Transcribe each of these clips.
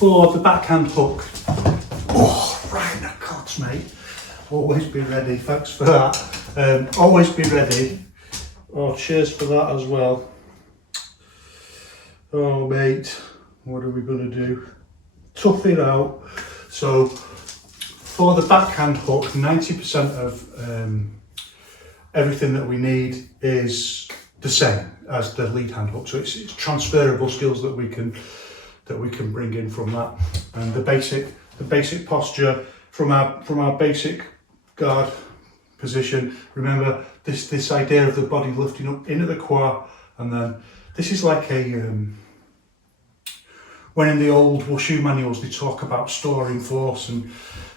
For the backhand hook, oh, right in the cots, mate. Always be ready, thanks for that. Always be ready. Oh, cheers for that as well. Oh, mate, what are we going to do? Tough it out. So, for the backhand hook, 90% of everything that we need is the same as the lead hand hook. So it's transferable skills that we can bring in from that. And the basic posture from our basic guard position. Remember this idea of the body lifting up into the quad, and then this is like a when in the old wushu manuals they talk about storing force, and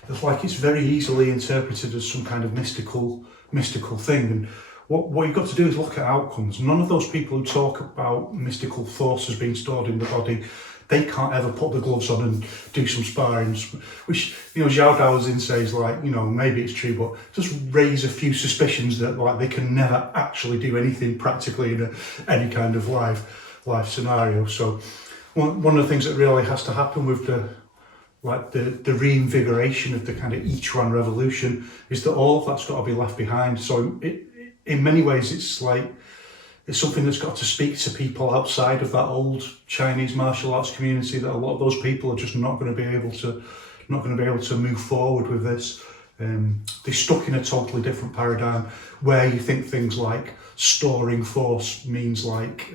it's like it's very easily interpreted as some kind of mystical thing. And what you've got to do is look at outcomes. None of those people who talk about mystical forces being stored in the body, they can't ever put the gloves on and do some sparring, which, you know, Zhao Daoxin says, like, you know, maybe it's true, but just raise a few suspicions that, like, they can never actually do anything practically in any kind of live scenario. So one of the things that really has to happen with the reinvigoration of the kind of Yiquan revolution is that all of that's got to be left behind. So in many ways, it's something that's got to speak to people outside of that old Chinese martial arts community, that a lot of those people are just not going to be able to move forward with this. They're stuck in a totally different paradigm where you think things like storing force means like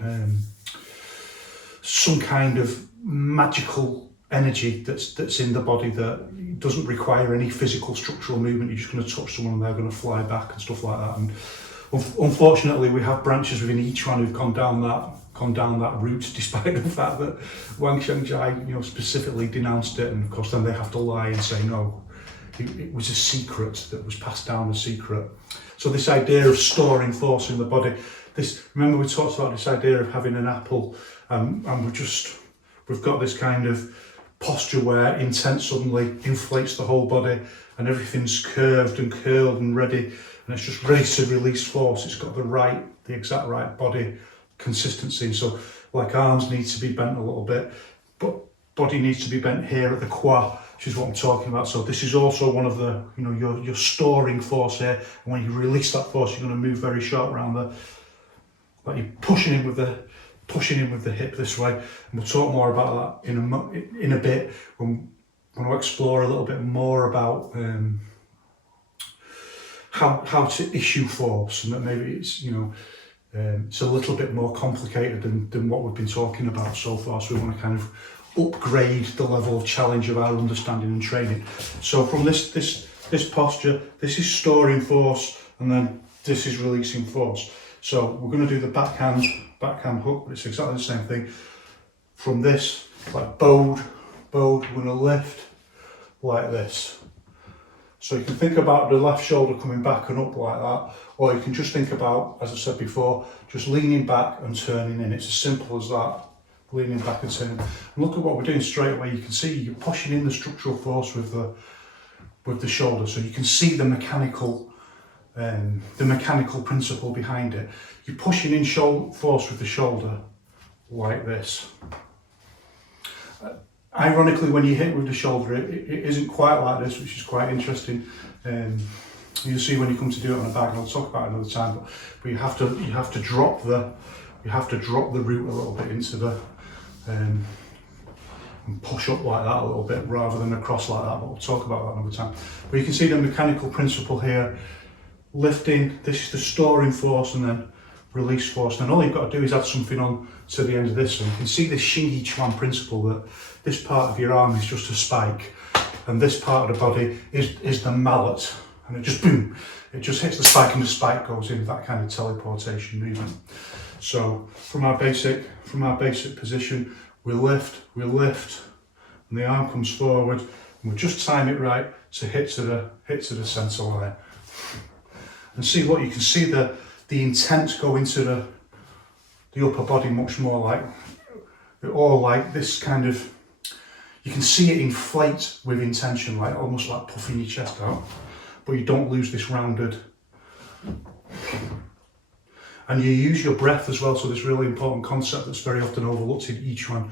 some kind of magical energy that's in the body that doesn't require any physical structural movement. You're just going to touch someone and they're going to fly back and stuff like that. And unfortunately, we have branches within each one who've gone down that route, despite the fact that Wang Xiangjai, you know, specifically denounced it, and of course then they have to lie and say no, it was a secret that was passed down, a secret. So this idea of storing force in the body, remember we talked about this idea of having an apple, and we've got this kind of posture where intent suddenly inflates the whole body and everything's curved and curled and ready, and it's just ready to release force. It's got the exact right body consistency. So like arms need to be bent a little bit, but body needs to be bent here at the quad, which is what I'm talking about. So this is also one of the, you know, you're storing force here, and when you release that force, you're going to move very short around like you're pushing in with the hip this way. And we'll talk more about that in a bit when we explore a little bit more about how to issue force, and that maybe it's, you know, it's a little bit more complicated than what we've been talking about so far. So we want to kind of upgrade the level of challenge of our understanding and training. So from this posture, this is storing force, and then this is releasing force. So we're going to do the backhand hook, but it's exactly the same thing. From this, like bowed, we're going to lift like this. So you can think about the left shoulder coming back and up like that, or you can just think about, as I said before, just leaning back and turning in. It's as simple as that, leaning back and turning. And look at what we're doing straight away. You can see you're pushing in the structural force with the shoulder, so you can see the mechanical principle behind it. You're pushing in force with the shoulder like this. Ironically, when you hit with the shoulder, it isn't quite like this, which is quite interesting. You'll see when you come to do it on a bag, and I'll talk about it another time. But you have to drop the root a little bit into the and push up like that a little bit rather than across like that. But we'll talk about that another time. But you can see the mechanical principle here. Lifting, this is the storing force, and then release force. And all you've got to do is add something on to the end of this. So you can see this Yiquan principle, that this part of your arm is just a spike, and this part of the body is the mallet, and it just boom, it just hits the spike and the spike goes in, that kind of teleportation movement. So from our basic position, we lift, and the arm comes forward, and we just time it right to hit to the centre line. And see what you can see, the intent go into the upper body much more like this kind of, you can see it inflate with intention, like almost like puffing your chest out, but you don't lose this rounded. And you use your breath as well, so this really important concept that's very often overlooked in each one.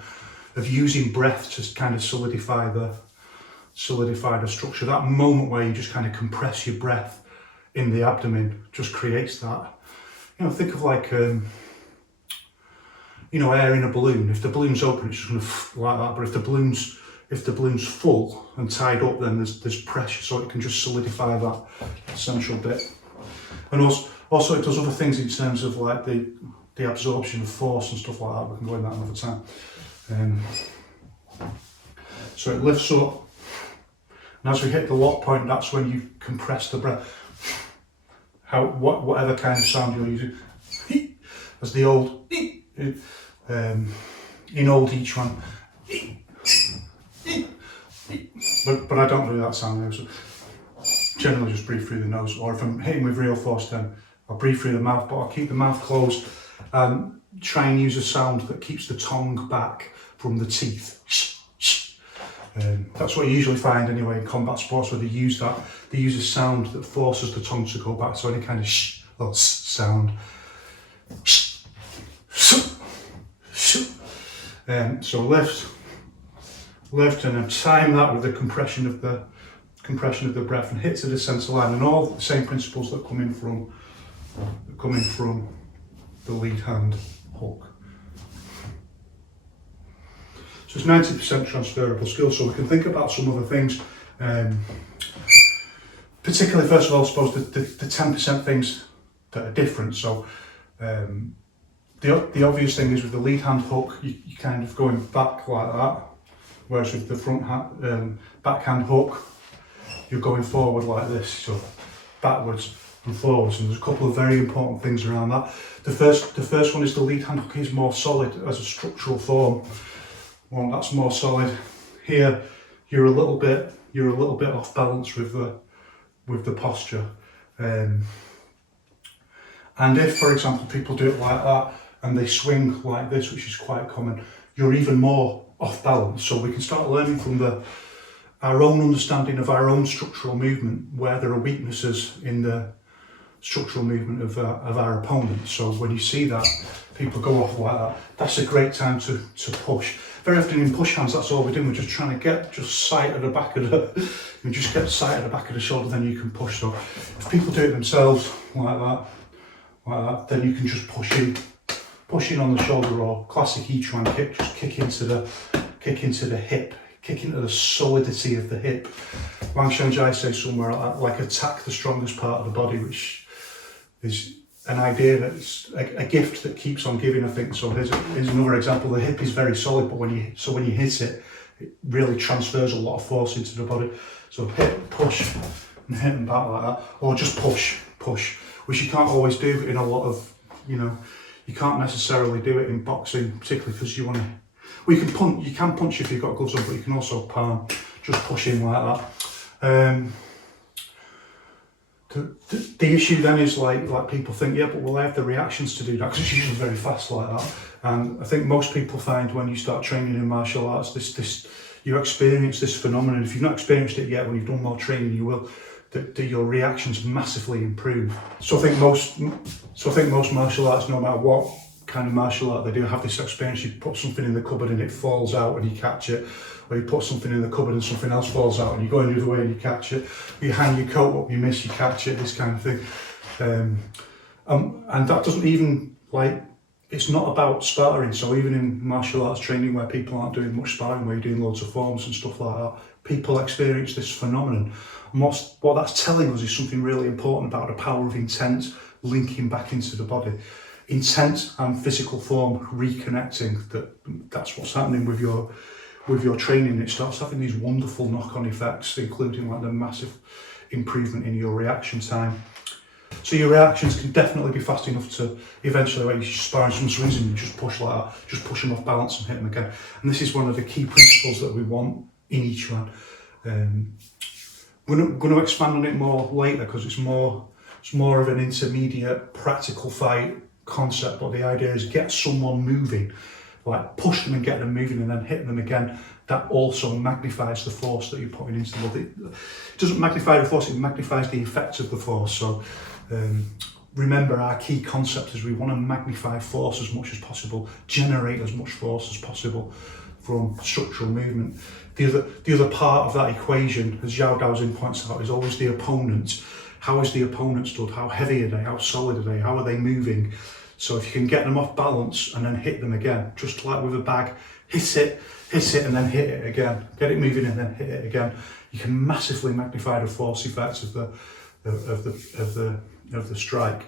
of using breath to kind of solidify the structure. That moment where you just kind of compress your breath in the abdomen just creates that. You know, think of like, you know, air in a balloon. If the balloon's open, it's just going to like that. But if the balloon's full and tied up, then there's pressure, so it can just solidify that essential bit. And also it does other things in terms of like the absorption of force and stuff like that. We can go into that another time. So it lifts up, and as we hit the lock point, that's when you compress the breath. Whatever kind of sound you're using, as the old in old Yiquan, but I don't do that sound now. So generally just breathe through the nose, or if I'm hitting with real force, then I'll breathe through the mouth, but I'll keep the mouth closed and try and use a sound that keeps the tongue back from the teeth. That's what you usually find anyway in combat sports, where they use a sound that forces the tongue to go back, so any kind of sh or s sound. So lift, and then time that with the compression of the breath, and hit to the centre line, and all the same principles that come in from the lead hand hook. So it's 90% transferable skill, so we can think about some other things, particularly first of all, I suppose the 10% things that are different. So the obvious thing is with the lead hand hook, you're kind of going back like that, whereas with the backhand hook, you're going forward like this, so backwards and forwards. And there's a couple of very important things around that. The first one is the lead hand hook is more solid as a structural form. Well, that's more solid. Here, you're a little bit off balance with the posture. And if, for example, people do it like that and they swing like this, which is quite common, you're even more off balance. So we can start learning from our own understanding of our own structural movement, where there are weaknesses in the structural movement of our opponent. So when you see that people go off like that, that's a great time to push. Very often in push hands, that's all we're doing. We're just trying to get sight at the back of the shoulder, then you can push. So if people do it themselves like that, then you can just push in on the shoulder, or classic Yiquan kick, just kick into the hip, kick into the solidity of the hip. Wang Shenjai says somewhere like attack the strongest part of the body, which is an idea that's a gift that keeps on giving, I think. So here's another example. The hip is very solid, but when you hit it, it really transfers a lot of force into the body. So hit, push, and hit and back like that, or just push, which you can't always do in a lot of, you can't necessarily do it in boxing, particularly because you can punch if you've got gloves on, but you can also palm, just push in like that. The issue then is like people think, yeah, but will I have the reactions to do that? Because it's usually very fast like that. And I think most people find when you start training in martial arts, you experience this phenomenon. If you've not experienced it yet, when you've done more training, you will. That your reactions massively improve. So I think most martial arts, no matter what kind of martial art they do, have this experience. You put something in the cupboard and it falls out and you catch it, or you put something in the cupboard and something else falls out and you go in the other way and you catch it. You hang your coat up, you miss, you catch it. This kind of thing, and that doesn't even it's not about sparring. So even in martial arts training, where people aren't doing much sparring, where you're doing loads of forms and stuff like that, people experience this phenomenon. And what that's telling us is something really important about the power of intent linking back into the body. Intent and physical form reconnecting, that's what's happening with your training. It starts having these wonderful knock-on effects, including like the massive improvement in your reaction time. So your reactions can definitely be fast enough to eventually, when you're sparring some swings and you just push like that, just push them off balance and hit them again. And this is one of the key principles that we want in each one. We're going to expand on it more later because it's more of an intermediate practical fight concept, but the idea is get someone moving, like push them and get them moving and then hit them again. That also magnifies the force that you're putting into the body. It doesn't magnify the force, it magnifies the effects of the force. So remember, our key concept is we want to magnify force as much as possible, generate as much force as possible from structural movement. The other part of that equation, as Yao Daozin points out, is always the opponent. How is the opponent stood? How heavy are they? How solid are they? How are they moving? So if you can get them off balance and then hit them again, just like with a bag, hit it and then hit it again. Get it moving and then hit it again. You can massively magnify the force effects of the strike.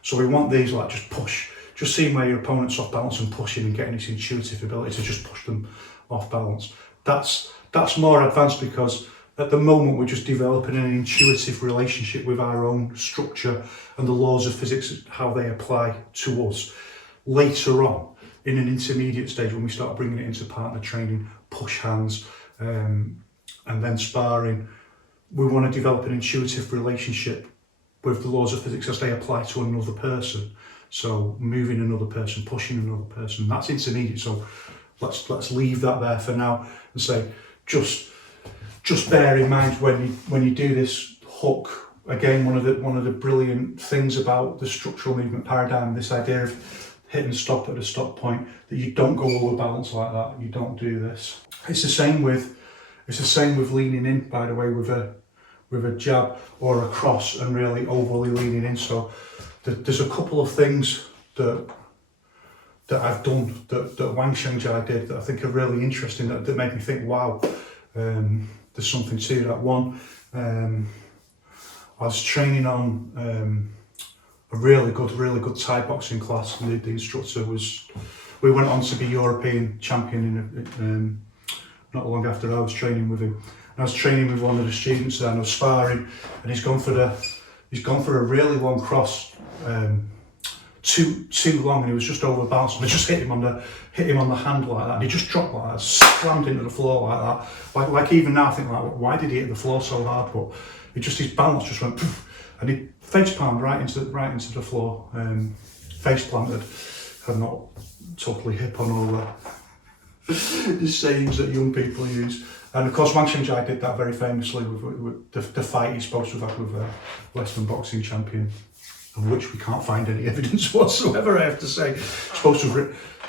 So we want these like just push, just seeing where your opponent's off balance and pushing and getting this intuitive ability to just push them off balance. That's more advanced because at the moment we're just developing an intuitive relationship with our own structure and the laws of physics, how they apply to us. Later on, in an intermediate stage, when we start bringing it into partner training, push hands, and then sparring, we want to develop an intuitive relationship with the laws of physics as they apply to another person. So moving another person, pushing another person, that's intermediate. So let's leave that there for now and say, just bear in mind when you do this hook. Again, one of the brilliant things about the structural movement paradigm, this idea of hit and stop at a stop point, that you don't go over balance like that. You don't do this. It's the same with leaning in, by the way, with a jab or a cross and really overly leaning in. So there's a couple of things that I've done that Wang Shengjai did that I think are really interesting, that made me think, wow, there's something to that. One, I was training on a really good Thai boxing class, and the instructor we went on to be European champion in not long after I was training with him. And I was training with one of the students there, and I was sparring, and he's gone for a really long cross, too long, and he was just over balanced. And I just hit him on the hand like that, and he just dropped like that, slammed into the floor like that. Like even now I think, like, why did he hit the floor so hard? But his balance just went poof, and he face palmed right into the floor, face planted. I'm not totally hip on all the sayings that young people use. And of course, Wang Shengjai did that very famously with the fight he's supposed to have had with a Western boxing champion, of which we can't find any evidence whatsoever, I have to say.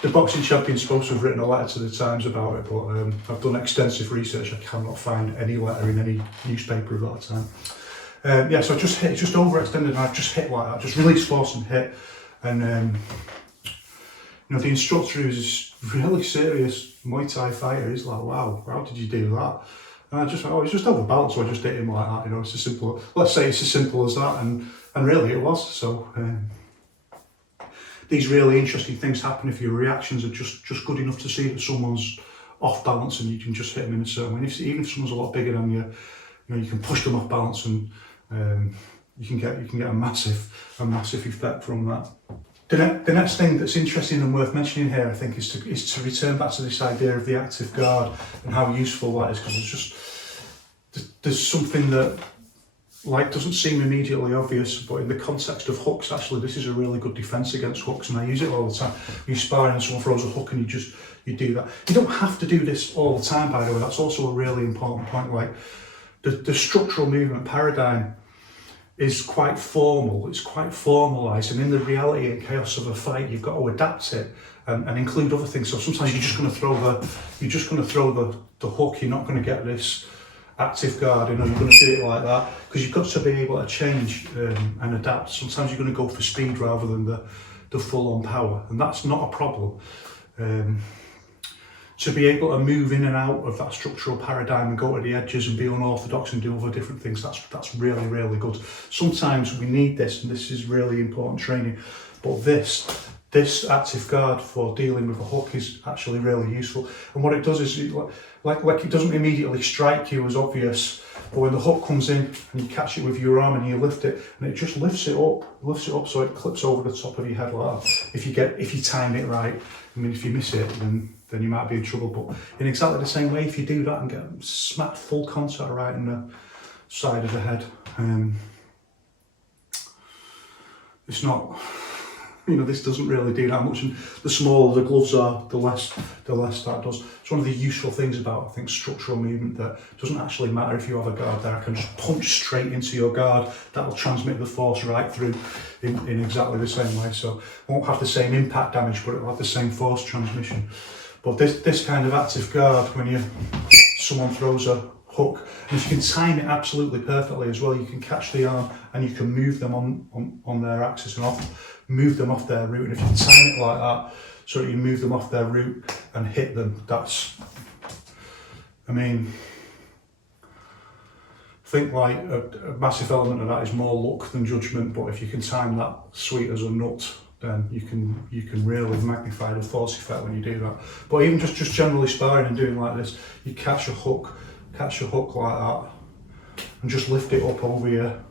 The boxing champion's supposed to have written a letter to the Times about it, but I've done extensive research. I cannot find any letter in any newspaper of that time. So I just hit, just overextended, and I've just hit like that, just release force and hit. And the instructor, who's a really serious Muay Thai fighter, he's like, wow, how did you do that? And I just, it's just over balance, so I just hit him like that. It's as simple, let's say it's as simple as that, and really it was. So these really interesting things happen if your reactions are just good enough to see that someone's off balance, and you can just hit them in a certain way. Even if someone's a lot bigger than you, you can push them off balance, and you can get a massive effect from that. The next thing that's interesting and worth mentioning here, I think, is to return back to this idea of the active guard and how useful that is, because there's something that doesn't seem immediately obvious, but in the context of hooks, actually, this is a really good defense against hooks, and I use it all the time. You're sparring and someone throws a hook and you do that. You don't have to do this all the time, by the way. That's also a really important point. Like the structural movement paradigm is quite formal, it's quite formalised, and in the reality and chaos of a fight, you've got to adapt it and include other things. So sometimes you're just going to throw the hook. You're not going to get this active guard, you're going to do it like that, because you've got to be able to change and adapt. Sometimes you're going to go for speed rather than the full-on power, and that's not a problem. To be able to move in and out of that structural paradigm and go to the edges and be unorthodox and do other different things, that's really, really good. Sometimes we need this, and this is really important training, but this active guard for dealing with a hook is actually really useful. And what it does is, like it doesn't immediately strike you as obvious, but when the hook comes in and you catch it with your arm and you lift it, and it just lifts it up so it clips over the top of your head like that. If you time it right. I mean, if you miss it, then you might be in trouble. But in exactly the same way, if you do that and get smacked full contact right in the side of the head, it's not, this doesn't really do that much. And the smaller the gloves are, the less that does. It's one of the useful things about, I think, structural movement, that it doesn't actually matter if you have a guard there. I can just punch straight into your guard. That'll transmit the force right through in exactly the same way. So it won't have the same impact damage, but it'll have the same force transmission. But this kind of active guard, when someone throws a hook, and if you can time it absolutely perfectly as well, you can catch the arm and you can move them on their axis and move them off their route. And if you can time it like that, so that you move them off their route and hit them, that's, I mean, I think like a massive element of that is more luck than judgment, but if you can time that sweet as a nut, then you can really magnify the force effect when you do that. But even just generally sparring and doing like this, you catch a hook like that, and just lift it up over your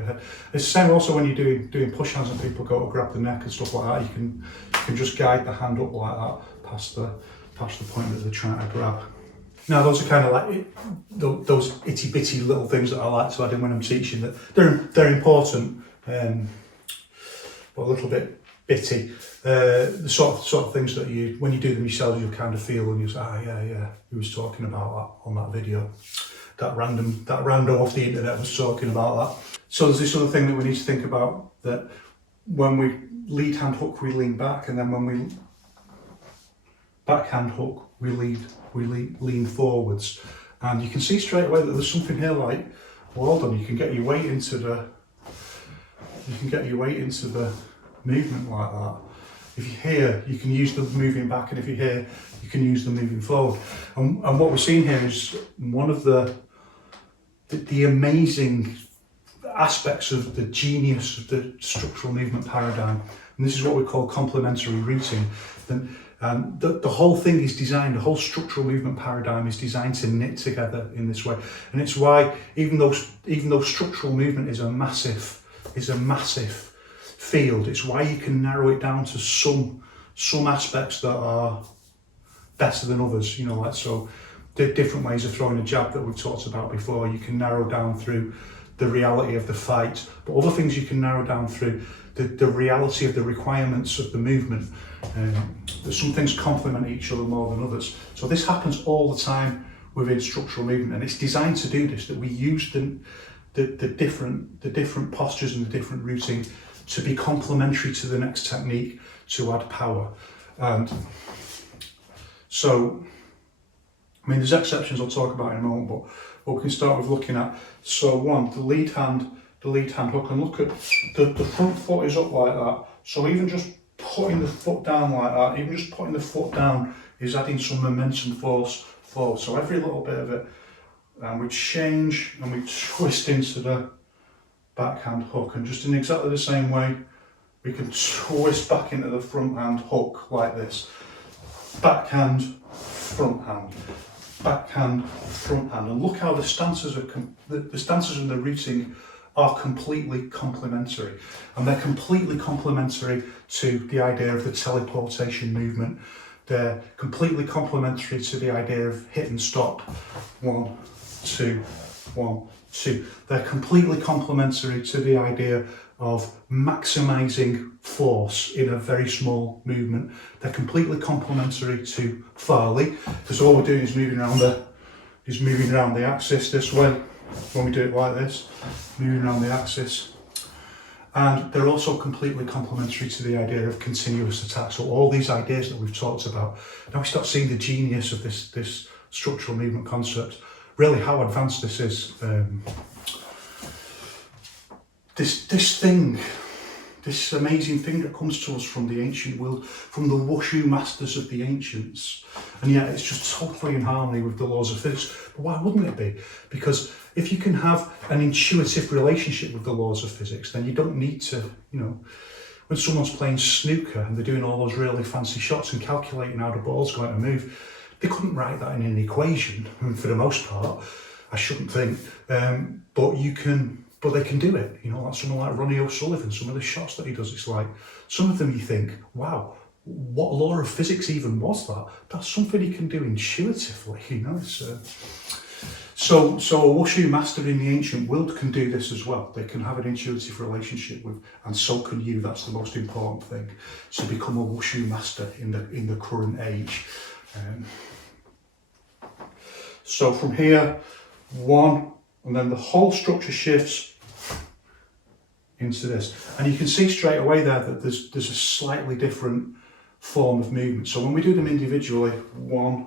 head. It's the same also when you're doing push hands and people go to grab the neck and stuff like that. You can just guide the hand up like that past the point that they're trying to grab. Now those are kind of like those itty bitty little things that I like to add in when I'm teaching. That they're important, but a little bit bitty. The sort of things that when you do them yourself, you kind of feel and you say, yeah, he was talking about that on that video. That rando off the internet was talking about that. So there's this other thing that we need to think about, that when we lead hand hook, we lean back, and then when we backhand hook, we lean forwards. And you can see straight away that there's something here like, well done, you can get your weight into the movement like that. If you're here, you can use the moving back, and if you're here, you can use the moving forward. And what we're seeing here is one of the amazing aspects of the genius of the structural movement paradigm. And this is what we call complementary routing. And the whole thing is designed, the whole structural movement paradigm is designed to knit together in this way. And it's why, even though structural movement is a massive field, it's why you can narrow it down to some aspects that are better than others, you know, like, so the different ways of throwing a jab that we've talked about before, you can narrow down through the reality of the fight, but other things you can narrow down through the reality of the requirements of the movement. Some things complement each other more than others. So this happens all the time within structural movement, and it's designed to do this, that we use the different postures and the different routing to be complementary to the next technique to add power. And so, I mean, there's exceptions I'll talk about in a moment, but we can start with looking at, so one, the lead hand hook, and look at the front foot is up like that. So even just putting the foot down like that, even just putting the foot down is adding some momentum force forward. So every little bit of it, and we change and we twist into the backhand hook, and just in exactly the same way, we can twist back into the front hand hook like this. Backhand, front hand, backhand, front hand, and look how the stances and the routing are completely complementary, and they're completely complementary to the idea of the teleportation movement. They're completely complementary to the idea of hit and stop. 1, 2, 1, 2. They're completely complementary to the idea of maximizing force in a very small movement. They're completely complementary to Farley, because all we're doing is moving around the axis this way. When we do it like this, moving around the axis. And they're also completely complementary to the idea of continuous attack. So all these ideas that we've talked about, now we start seeing the genius of this structural movement concept, really how advanced this is. This amazing thing that comes to us from the ancient world, from the wushu masters of the ancients, and yet it's just totally in harmony with the laws of physics. But why wouldn't it be? Because if you can have an intuitive relationship with the laws of physics, then you don't need to, you know, when someone's playing snooker and they're doing all those really fancy shots and calculating how the ball's going to move, they couldn't write that in an equation, for the most part, I shouldn't think, but they can do it, you know, like someone like Ronnie O'Sullivan, some of the shots that he does, it's like, some of them you think, wow, what law of physics even was that? That's something he can do intuitively, you know. So a wushu master in the ancient world can do this as well. They can have an intuitive relationship with, and so can you. That's the most important thing, to become a wushu master in the current age. So from here, 1, and then the whole structure shifts into this, and you can see straight away there that there's a slightly different form of movement. So when we do them individually, one,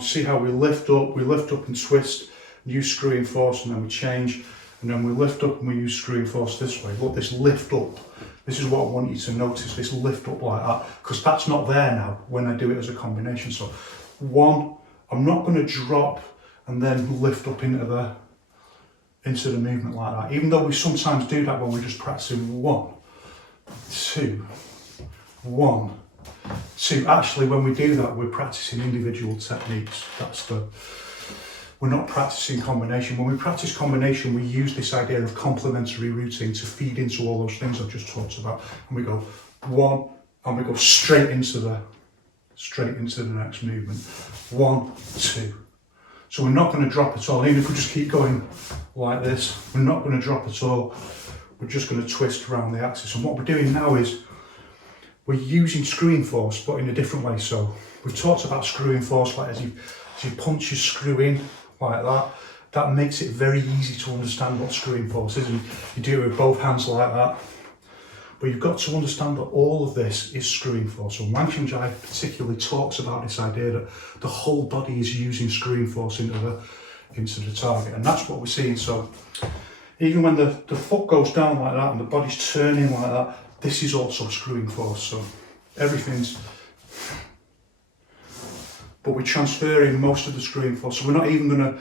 see how we lift up and twist, use screwing force, and then we change, and then we lift up and we use screwing force this way. Look, this lift up, this is what I want you to notice, this lift up like that, because that's not there now when I do it as a combination. So one, I'm not going to drop and then lift up into the movement like that, even though we sometimes do that when we're just practicing 1, 2, 1, 2. Actually, when we do that, we're practicing individual techniques. We're not practicing combination. When we practice combination, we use this idea of complementary routine to feed into all those things I've just talked about. And we go 1, and we go straight into the next movement. 1, 2. So we're not going to drop at all. Even if we just keep going like this, we're not going to drop at all. We're just going to twist around the axis. And what we're doing now is we're using screwing force, but in a different way. So we've talked about screwing force, like as you punch your screw in like that. That makes it very easy to understand what screwing force is. And you do it with both hands like that. But you've got to understand that all of this is screwing force. So Wang Chungjai particularly talks about this idea that the whole body is using screwing force into the target, and that's what we're seeing. So even when the foot goes down like that and the body's turning like that, this is also screwing force. So everything's, but we're transferring most of the screwing force. So we're not even going to,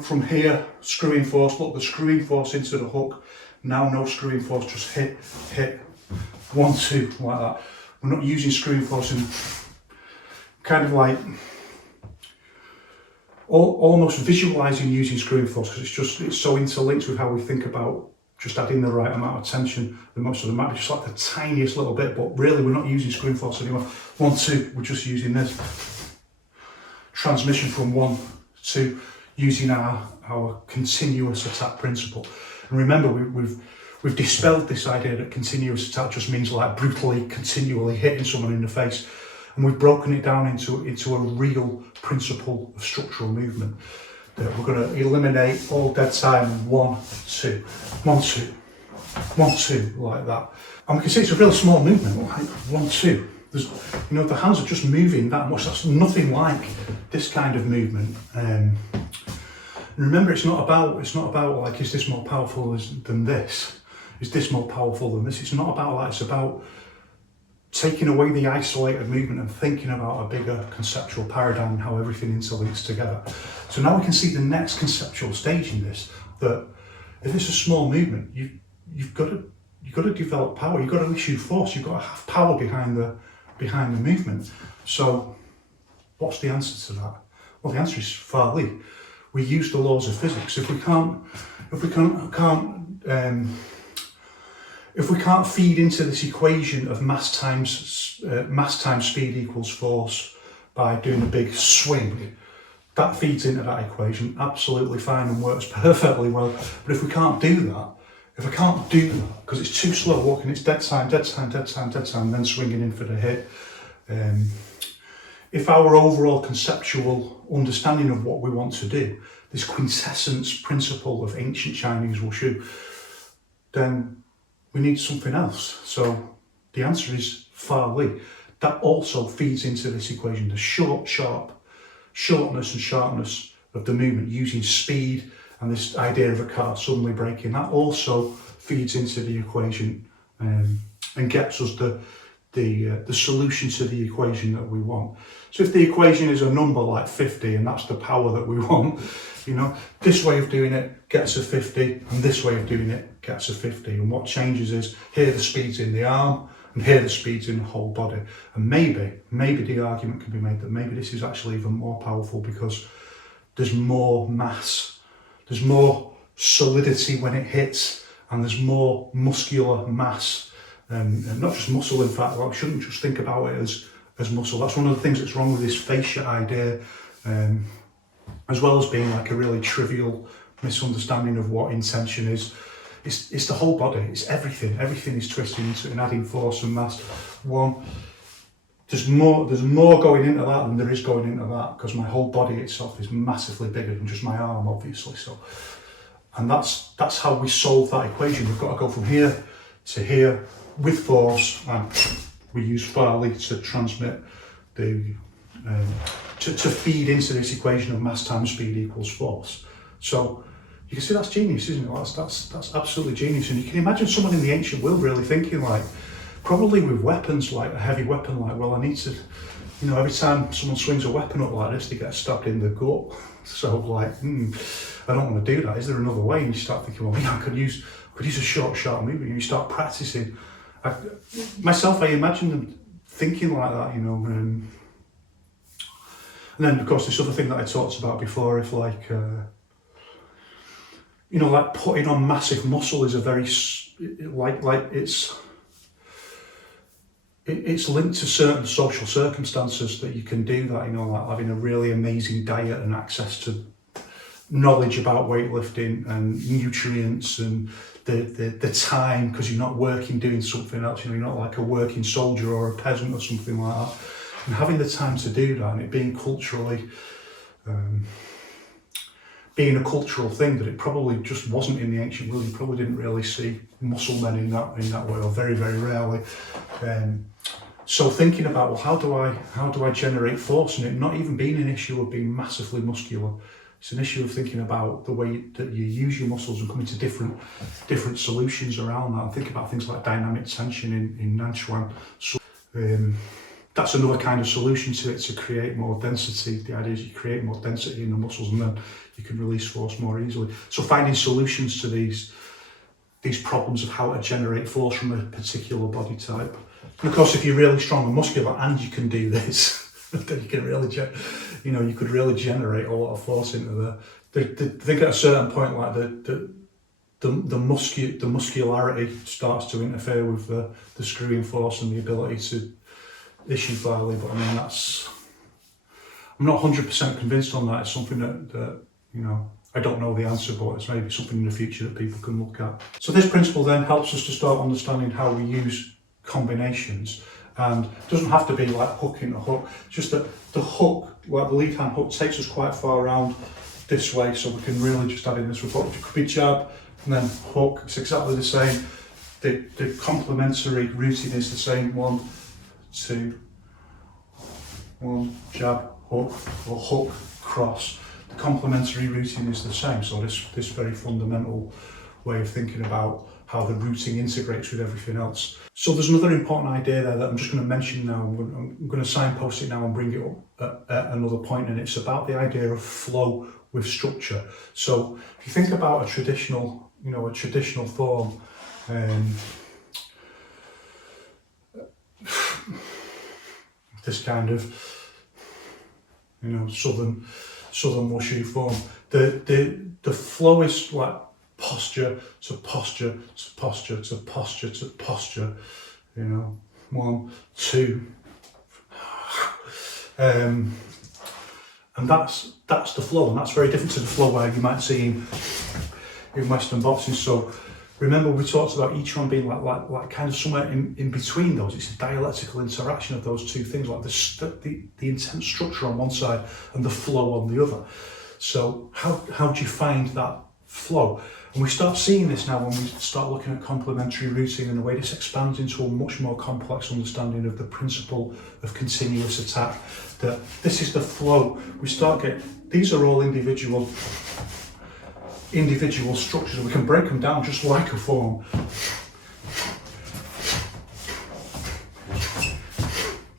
from here, screwing force, look, the screwing force into the hook, now no screwing force, just hit, 1, 2, like that. We're not using screwing force in kind of like almost visualizing using screwing force, because it's so interlinked with how we think about just adding the right amount of tension. The most of the might be just like the tiniest little bit, but really we're not using screwing force anymore. 1, 2, we're just using this transmission from 1 to using our continuous attack principle. And remember, we've dispelled this idea that continuous attack just means like brutally, continually hitting someone in the face. And we've broken it down into a real principle of structural movement. That we're going to eliminate all dead time. 1, 2, 1, 2, 1, 2, like that. And we can see it's a real small movement, like 1, 2. There's, the hands are just moving that much. That's nothing like this kind of movement. And remember, it's not about like, is this more powerful than this? Is this more powerful than this? It's not about that. It's about taking away the isolated movement and thinking about a bigger conceptual paradigm and how everything interlinks together. So now we can see the next conceptual stage in this, that if it's a small movement, you've got to develop power, you've got to issue force, you've got to have power behind the movement. So what's the answer to that? Well, the answer is Fa Li. We use the laws of physics. If we can't feed into this equation of mass times speed equals force by doing a big swing, that feeds into that equation absolutely fine and works perfectly well. But if we can't do that, because it's too slow walking, it's dead time, and then swinging in for the hit. If our overall conceptual understanding of what we want to do, this quintessence principle of ancient Chinese Wushu, then we need something else. So the answer is Fa Li. That also feeds into this equation, the shortness and sharpness of the movement using speed, and this idea of a car suddenly braking, that also feeds into the equation and gets us the solution to the equation that we want. So if the equation is a number like 50 and that's the power that we want, this way of doing it gets a 50 and this way of doing it gets a 50. And what changes is here the speed's in the arm and here the speed's in the whole body. And maybe the argument can be made that maybe this is actually even more powerful because there's more mass, there's more solidity when it hits, and there's more muscular mass. And not just muscle, in fact. Well, I shouldn't just think about it as muscle. That's one of the things that's wrong with this fascia idea, as well as being like a really trivial misunderstanding of what intention is. It's the whole body, it's everything. Everything is twisting into it and adding force and mass. There's more going into that than there is going into that, because my whole body itself is massively bigger than just my arm, obviously. So, and that's how we solve that equation. We've got to go from here to here with force and we use Farley to transmit the to feed into this equation of mass times speed equals force. So you can see that's genius, isn't it? That's absolutely genius. And you can imagine someone in the ancient world really thinking like, probably with weapons, like a heavy weapon, like, well, I need to, you know, every time someone swings a weapon up like this, they get stabbed in the gut. So like, I don't want to do that. Is there another way? And you start thinking, well, I could use a sharp movement. And you start practicing. I imagine them thinking like that, you know. And then, of course, this other thing that I talked about before, if like, you know, like putting on massive muscle is a very, it's linked to certain social circumstances that you can do that, you know, like having a really amazing diet and access to knowledge about weightlifting and nutrients and the time, because you're not working doing something else, you know, you're not like a working soldier or a peasant or something like that. And having the time to do that, and it being culturally, being a cultural thing that it probably just wasn't in the ancient world. You probably didn't really see muscle men in that way, or very, very rarely. So thinking about, well, how do I generate force, and it not even being an issue of being massively muscular. It's an issue of thinking about the way that you use your muscles and coming to different solutions around that, and think about things like dynamic tension in Yiquan. So, that's another kind of solution to it, to create more density. The idea is you create more density in the muscles and then you can release force more easily. So finding solutions to these problems of how to generate force from a particular body type. And of course, if you're really strong and muscular and you can do this, then you can really, you could really generate a lot of force into the think at a certain point, like the muscularity starts to interfere with the screwing force and the ability to issue Farley. But I mean, I'm not 100% convinced on that. It's something that you know, I don't know the answer, but it's maybe something in the future that people can look at. So this principle then helps us to start understanding how we use combinations, and it doesn't have to be like hooking a hook, just that the hook, like the lead hand hook, takes us quite far around this way, so we can really just add in this with hook. It could be jab and then hook. It's exactly the same. The complementary routing is the same. 1, 2, 1, jab, hook, or hook, cross. The complementary routing is the same. So this very fundamental way of thinking about how the routing integrates with everything else. So there's another important idea there that I'm just going to mention now. I'm going to signpost it now and bring it up at another point, and it's about the idea of flow with structure. So if you think about a traditional form, this kind of, you know, southern wushu form, the flow is like posture to posture to posture to posture to posture, you know, 1, 2, and that's the flow, and that's very different to the flow where you might see in Western boxing. So remember, we talked about each one being like kind of somewhere in between those. It's a dialectical interaction of those two things, like the intense structure on one side and the flow on the other. So how do you find that flow? And we start seeing this now when we start looking at complementary routing, and the way this expands into a much more complex understanding of the principle of continuous attack. That this is the flow. We start getting, these are all individual structures, and we can break them down just like a form.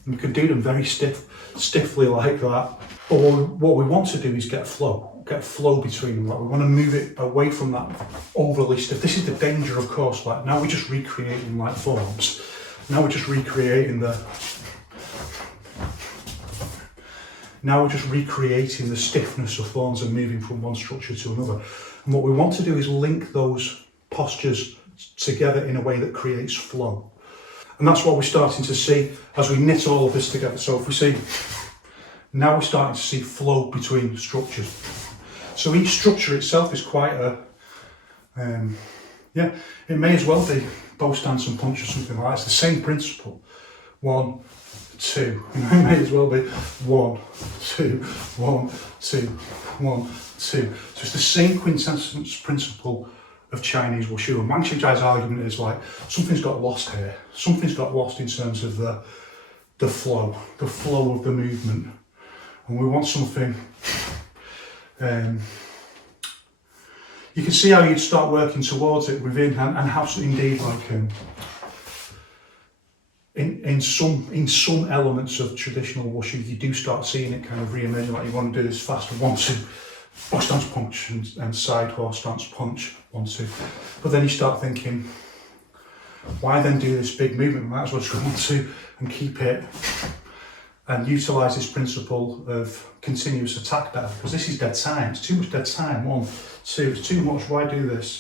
And we can do them very stiffly like that. But what we want to do is get flow between them. Like, we want to move it away from that overly stiff. This is the danger, of course. Like, now we're just recreating like forms. Now we're just recreating the stiffness of forms and moving from one structure to another. And what we want to do is link those postures together in a way that creates flow. And that's what we're starting to see as we knit all of this together. So if we see, now we're starting to see flow between structures. So each structure itself is quite it may as well be bow stance and punch or something like that. It's the same principle. 1, 2, it may as well be 1, 2, 1, 2, 1, 2. So it's the same quintessence principle of Chinese wushu. And Wang Xinzhai's argument is like, something's got lost here. Something's got lost in terms of the flow of the movement. And we want something, you can see how you'd start working towards it within, and how indeed like, in some elements of traditional wushu, you do start seeing it kind of re-emerging, like you want to do this faster 1-2 horse stance punch and side horse stance punch 1-2, but then you start thinking, why then do this big movement? We might as well just go 1-2 and keep it and utilise this principle of continuous attack better, because this is dead time. It's too much dead time. 1, 2, it's too much. Why do this?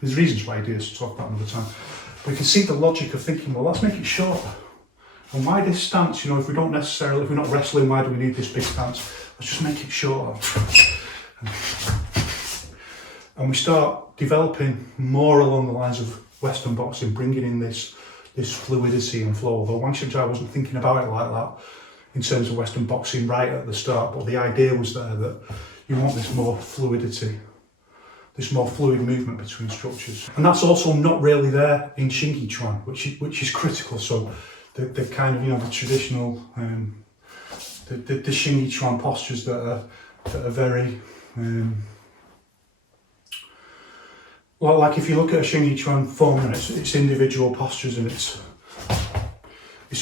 There's reasons why I do this, to talk about another time. We can see the logic of thinking, well, let's make it shorter. And why this stance? You know, if we're not wrestling, why do we need this big stance? Let's just make it shorter. And we start developing more along the lines of Western boxing, bringing in this fluidity and flow. Although Wang Xinzhai wasn't thinking about it like that in terms of Western boxing right at the start, but the idea was there that you want this more fluidity, this more fluid movement between structures. And that's also not really there in Xing Yiquan, which is critical. So the kind of, you know, the traditional, the Xing Yiquan postures that are very, well, like if you look at a Xing Yiquan form, and it's individual postures, and it's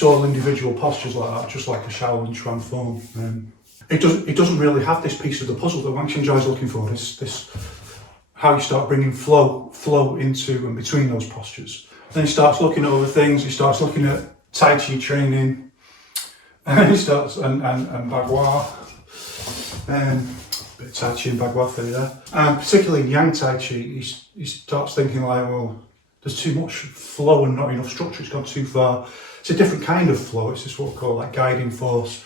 all individual postures like that, just like a Shaolin Chuan form. It doesn't really have this piece of the puzzle that Wang Xinzhai is looking for. This how you start bringing flow into and between those postures. Then he starts looking at other things. He starts looking at Tai Chi training, and he starts and Bagua, bit of Tai Chi and Bagua for you there. And particularly in Yang Tai Chi, he starts thinking like, well, there's too much flow and not enough structure. It's gone too far. It's a different kind of flow. It's just what we call like guiding force,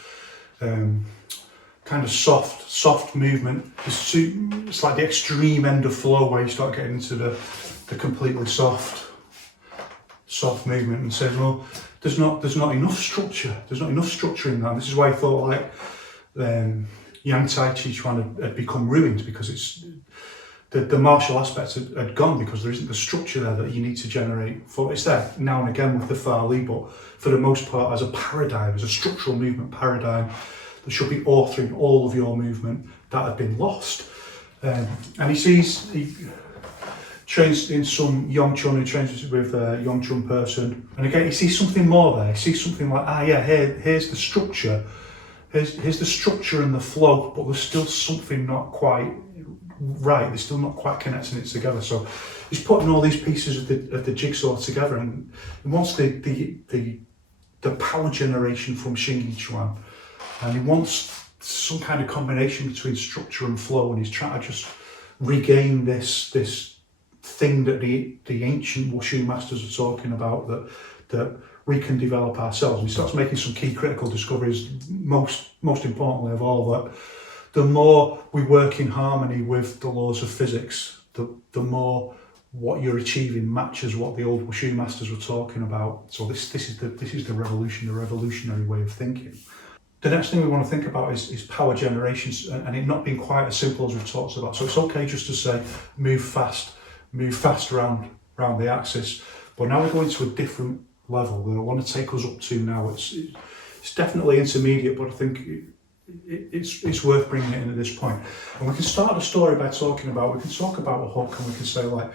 kind of soft movement. It's like the extreme end of flow where you start getting into the completely soft movement, and saying, well, there's not enough structure. There's not enough structure in that. This is why I thought like Yang Tai Chi Chuan had become ruined, because it's the martial aspects had gone, because there isn't the structure there that you need to generate for. It's there now and again with the Fali, but for the most part as a paradigm, as a structural movement paradigm, that should be authoring all of your movement, that had been lost. And he trains in some Yongchun, he trains with a Yongchun person, and again he sees something more there. He sees something like, here's the structure, here's the structure and the flow, but there's still something not quite right. They're still not quite connecting it together. So he's putting all these pieces of the jigsaw together, and he wants the power generation from Xing Yiquan, and he wants some kind of combination between structure and flow, and he's trying to just regain this thing that the ancient wushu masters are talking about, that we can develop ourselves. And he starts making some key critical discoveries, most importantly of all, that the more we work in harmony with the laws of physics, the more what you're achieving matches what the old wushu masters were talking about. So this is the revolutionary way of thinking. The next thing we want to think about is power generation, and it not being quite as simple as we've talked about. So it's okay just to say move fast around the axis, but now we're going to a different level that I want to take us up to now. It's definitely intermediate, but I think it's worth bringing it in at this point. And we can start the story by we can talk about a hook, and we can say, like,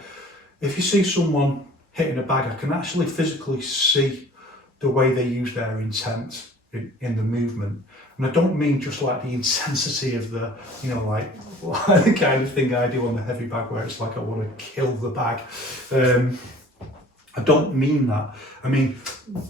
if you see someone hitting a bag, I can actually physically see the way they use their intent in the movement. And I don't mean just like the intensity of the, you know, like the kind of thing I do on the heavy bag where it's like I want to kill the bag. I don't mean that. I mean,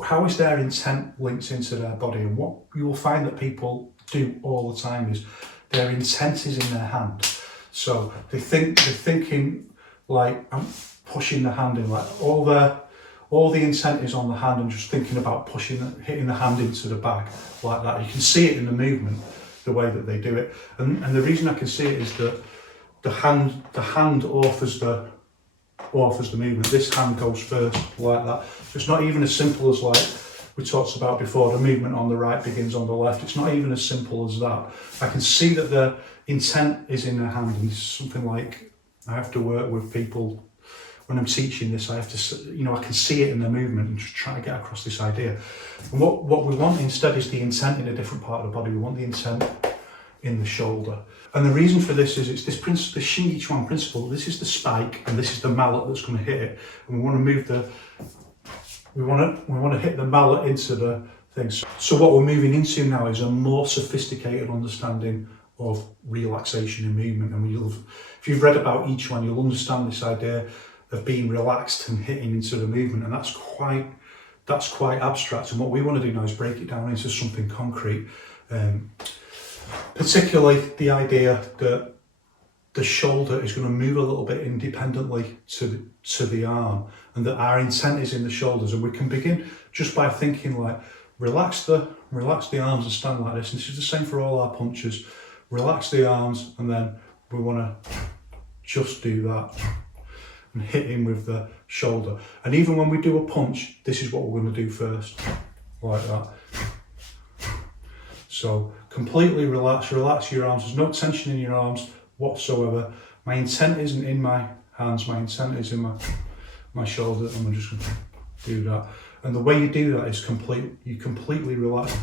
how is their intent linked into their body? And what you will find that people do all the time is their intent is in their hand. So they're thinking like, I'm pushing the hand in, like all the intent is on the hand, and just thinking about hitting the hand into the bag like that. You can see it in the movement, the way that they do it. And the reason I can see it is that the hand authors the movement. This hand goes first like that. So it's not even as simple as, like we talked about before, the movement on the right begins on the left. It's not even as simple as that. I can see that the intent is in their hand, and it's something like I have to work with people when I'm teaching this, I have to, you know, I can see it in the movement and just try to get across this idea. And what we want instead is the intent in a different part of the body. We want the intent in the shoulder. And the reason for this is it's this principle, the Yiquan principle. This is the spike and this is the mallet that's going to hit it. And we want to move the, we want to hit the mallet into the things. So what we're moving into now is a more sophisticated understanding of relaxation and movement. And if you've read about Yiquan, you'll understand this idea of being relaxed and hitting into the movement. And that's quite abstract. And what we want to do now is break it down into something concrete. Particularly the idea that the shoulder is going to move a little bit independently to the arm, and that our intent is in the shoulders. And we can begin just by thinking like, relax the arms and stand like this. And this is the same for all our punches. Relax the arms, and then we want to just do that and hit in with the shoulder. And even when we do a punch, this is what we're going to do first, like that. So completely relax your arms. There's no tension in your arms whatsoever. My intent isn't in my hands, my intent is in my shoulder, and I'm just going to do that. And the way you do that is you completely relax,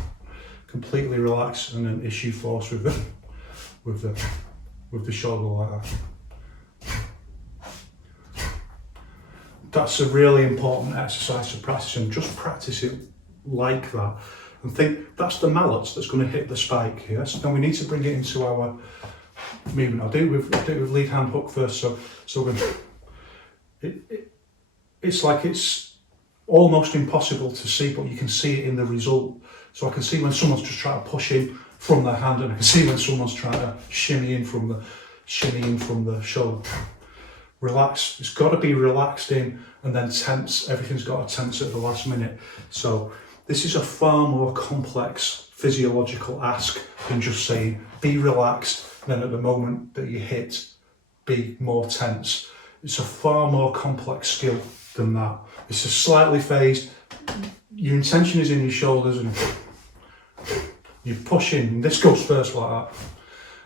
and then issue force with the shoulder like that. That's a really important exercise to practice, and just practice it like that. And think that's the mallets that's going to hit the spike. Yes. Then we need to bring it into our movement. I'll do it with lead hand hook first. So we're going to, it's like it's almost impossible to see, but you can see it in the result. So I can see when someone's just trying to push in from their hand, and I can see when someone's trying to shimmy in from the shoulder. Relax. It's got to be relaxed in, and then tense. Everything's got to tense at the last minute. So this is a far more complex physiological ask than just saying, be relaxed, then at the moment that you hit, be more tense. It's a far more complex skill than that. It's a slightly phased, your intention is in your shoulders, and you push in, and this goes first like that.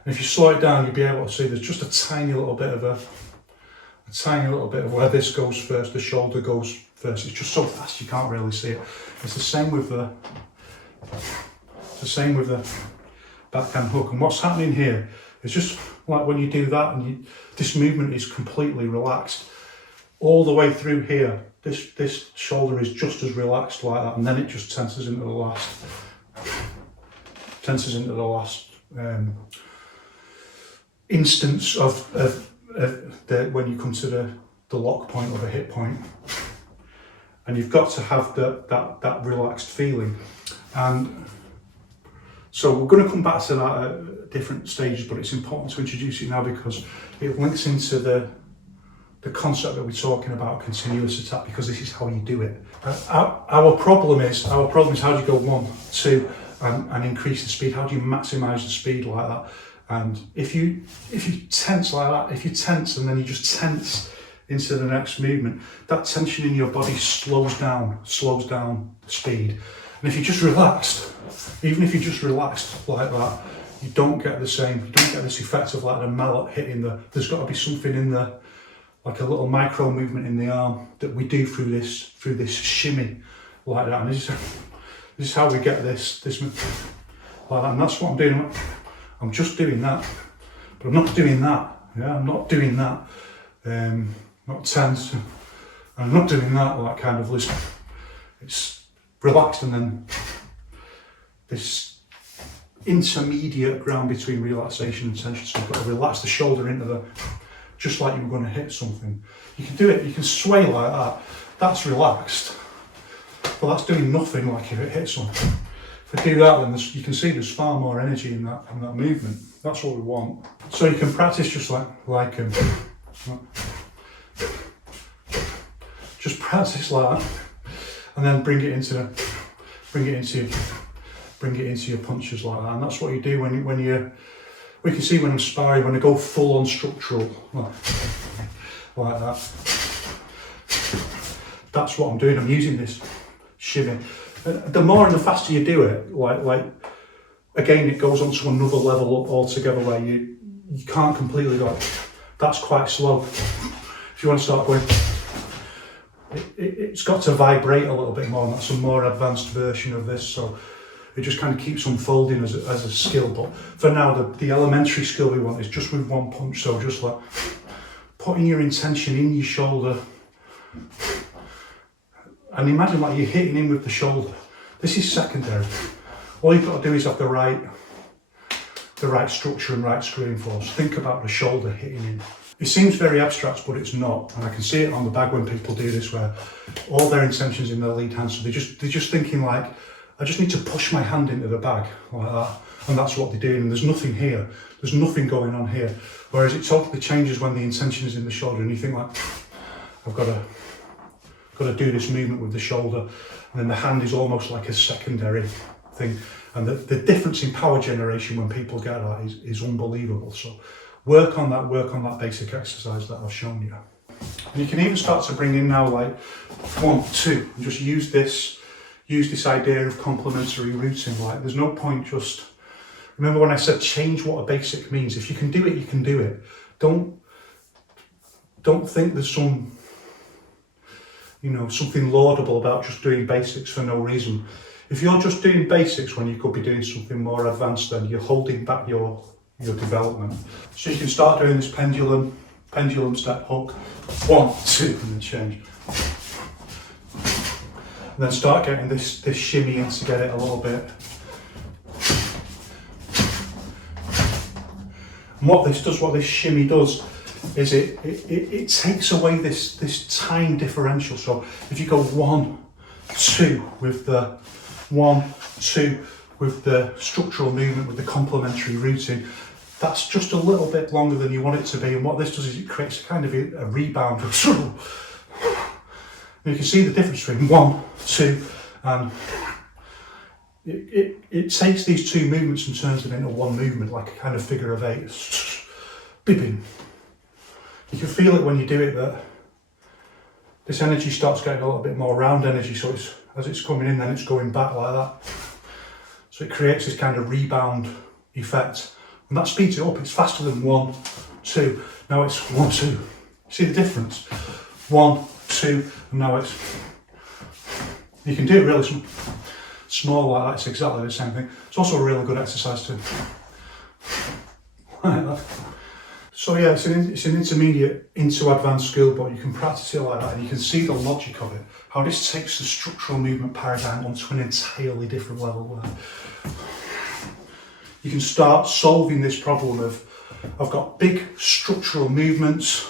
And if you slow it down, you'll be able to see there's just a tiny little bit of where this goes first, the shoulder goes first. It's just so fast you can't really see it. It's the same with the backhand hook. And what's happening here is just like when you do that, and this movement is completely relaxed all the way through here. This shoulder is just as relaxed like that, and then it just tenses into the last instance of when you come to the lock point or the hit point. And you've got to have that relaxed feeling. And so we're going to come back to that at different stages, but it's important to introduce it now because it links into the concept that we're talking about, continuous attack, because this is how you do it. Our problem is how do you go 1, 2 and increase the speed? How do you maximize the speed like that? And if you tense like that, if you tense and then you just tense into the next movement, that tension in your body slows down the speed. And if you're just relaxed, even if you're just relaxed like that, you don't get this effect of like the mallet hitting there's got to be something in the, like a little micro movement in the arm that we do through this shimmy like that. And this is how we get this like that. And that's what I'm doing. I'm just doing that, but I'm not doing that. Yeah, I'm not doing that. Not tense. I'm not doing that like kind of listen. It's relaxed, and then this intermediate ground between relaxation and tension. So you've got to relax the shoulder into just like you were going to hit something. You can do it, you can sway like that. That's relaxed. But that's doing nothing like if it hits something. If I do that, then you can see there's far more energy in that movement. That's what we want. So you can practice just like just practice like that, and then bring it into your punches like that. And that's what you do when you. We can see when I'm sparring, when I go full on structural like that. That's what I'm doing. I'm using this shimmy. The more and the faster you do it, like again, it goes on to another level altogether where you can't completely go. That's quite slow. If you want to start going it's got to vibrate a little bit more, and that's a more advanced version of this, so it just kind of keeps unfolding as a skill. But for now, the elementary skill we want is just with one punch, so just like putting your intention in your shoulder, and imagine like you're hitting in with the shoulder. This is secondary. All you've got to do is have the right structure and right screwing force. Think about the shoulder hitting in. It seems very abstract, but it's not. And I can see it on the bag when people do this, where all their intention's in their lead hand. So they're just thinking like, I just need to push my hand into the bag like that. And that's what they're doing. And there's nothing here. There's nothing going on here. Whereas it totally changes when the intention is in the shoulder and you think like, I've got to do this movement with the shoulder. And then the hand is almost like a secondary thing. And the difference in power generation when people get that is unbelievable. So work on that basic exercise that I've shown you. And you can even start to bring in now like 1, 2, and just use this idea of complementary rooting. Like there's no point just, remember when I said change what a basic means. If you can do it, you can do it. Don't think there's some, something laudable about just doing basics for no reason. If you're just doing basics when you could be doing something more advanced, then you're holding back your development. So you can start doing this pendulum step hook, 1, 2, and then change. And then start getting this shimmy in to get it a little bit. And what this shimmy does, is it takes away this time differential. So if you go 1, 2 with the 1, 2 with the structural movement, with the complementary rooting, that's just a little bit longer than you want it to be. And what this does is it creates a kind of a rebound. And you can see the difference between 1, 2, and it takes these two movements and turns them into one movement, like a kind of figure of 8. Bibbing. You can feel it when you do it that this energy starts getting a little bit more round energy, so as it's coming in, then it's going back like that. So it creates this kind of rebound effect, and that speeds it up. It's faster than 1, 2. Now it's 1, 2. See the difference? 1, 2, and now it's. You can do it really small like that. It's exactly the same thing. It's also a really good exercise too. Like that. So yeah, it's an intermediate into advanced skill, but you can practice it like that, and you can see the logic of it. How this takes the structural movement paradigm onto an entirely different level. Where you can start solving this problem of, I've got big structural movements,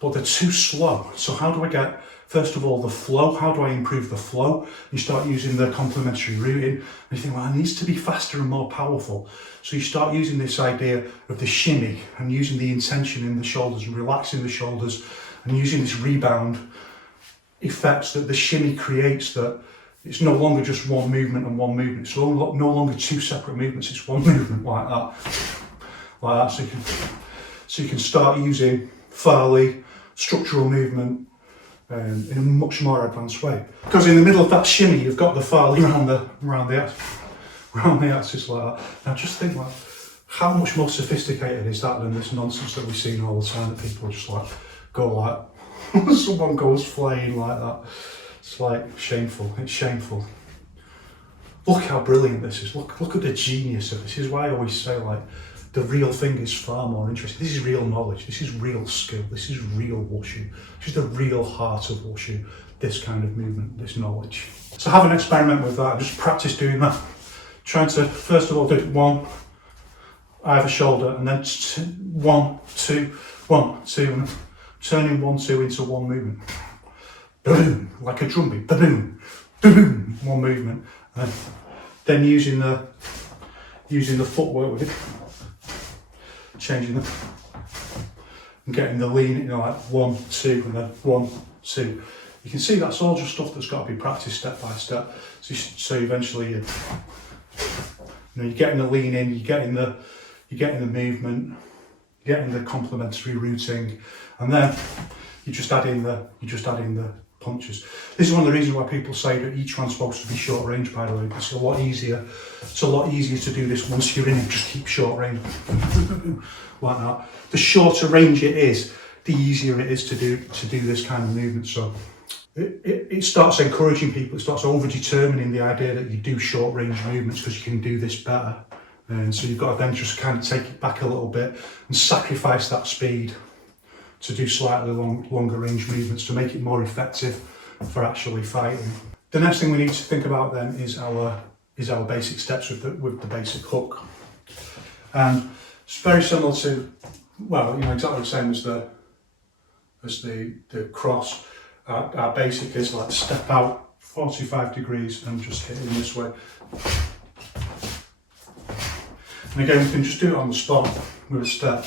but they're too slow. So how do I get, first of all, the flow? How do I improve the flow? You start using the complementary rooting, and you think, well, it needs to be faster and more powerful. So you start using this idea of the shimmy and using the intention in the shoulders and relaxing the shoulders and using this rebound effects that the shimmy creates, that it's no longer just one movement and one movement. It's no longer two separate movements, it's one movement like that. Like that. So you can start using Farley structural movement in a much more advanced way. Because in the middle of that shimmy, you've got the Farley around the axis like that. Now just think like, how much more sophisticated is that than this nonsense that we've seen all the time, that people just like go like, someone goes flying like that. It's like shameful, it's shameful. Look how brilliant this is, look at the genius of this. This is why I always say like, the real thing is far more interesting. This is real knowledge, this is real skill, this is real wushu. This is the real heart of wushu, this kind of movement, this knowledge. So have an experiment with that, just practice doing that. Trying to, first of all, do 1, either shoulder, and then 1, 2, 1, 2, and turning 1, 2 into one movement. Boom, like a drum beat, boom, boom, one movement. And then using the footwork with it, changing them, and getting the lean, like 1, 2, and then 1, 2. You can see that's all just stuff that's got to be practiced step by step. So eventually you're getting the lean in, you're getting the movement, you're getting the complementary rooting, and then you're just adding the punches. This is one of the reasons why people say that each one's supposed to be short range, by the way. It's a lot easier to do this once you're in and just keep short range. Like that. The shorter range it is, the easier it is to do this kind of movement. So it starts encouraging people, it starts over-determining the idea that you do short-range movements because you can do this better. And so you've got to then just kind of take it back a little bit and sacrifice that speed to do slightly longer range movements to make it more effective for actually fighting. The next thing we need to think about then is our basic steps with the basic hook. And it's very similar to, well, exactly the same as the cross. Our basic is like step out 45 degrees and just hit in this way. And again, we can just do it on the spot with a step